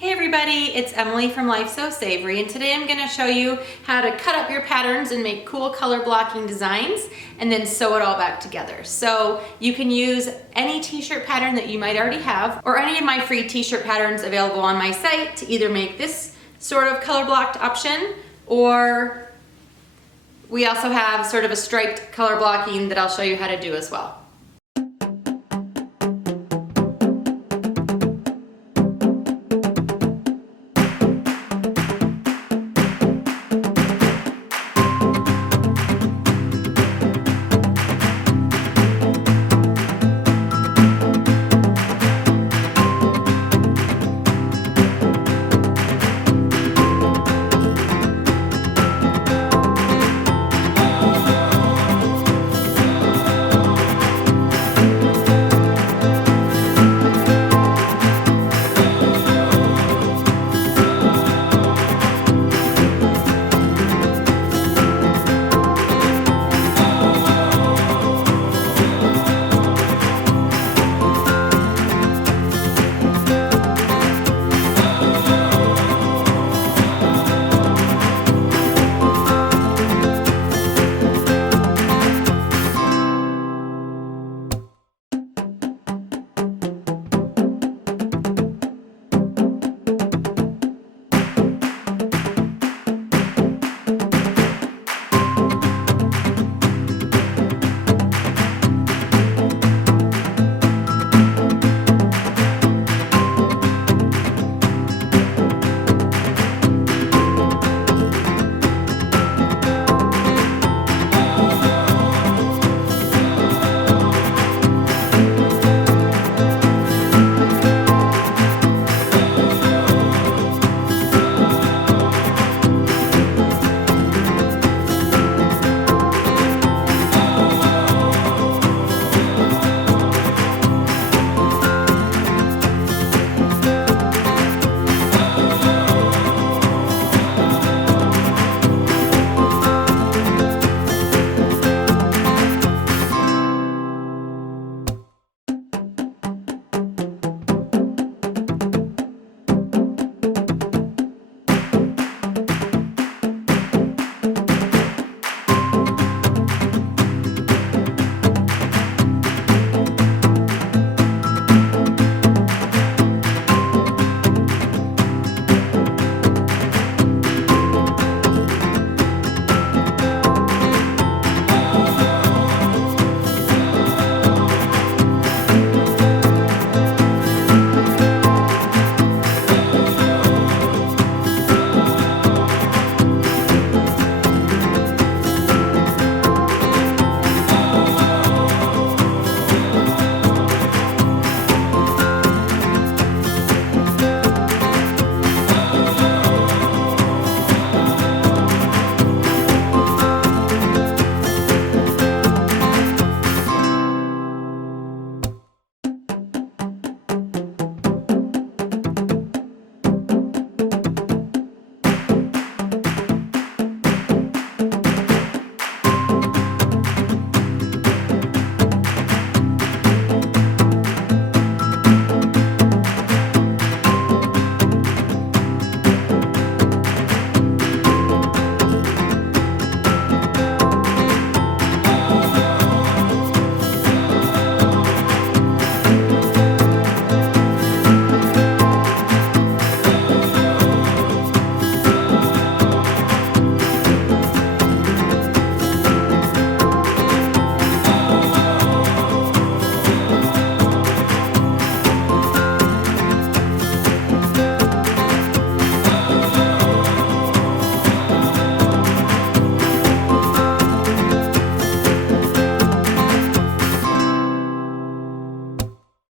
Hey everybody, it's Emily from Life So Savory, and today I'm going to show you how to cut up your patterns and make cool color blocking designs and then sew it all back together. So you can use any t-shirt pattern that you might already have or any of my free t-shirt patterns available on my site to either make this sort of color blocked option, or we also have sort of a striped color blocking that I'll show you how to do as well.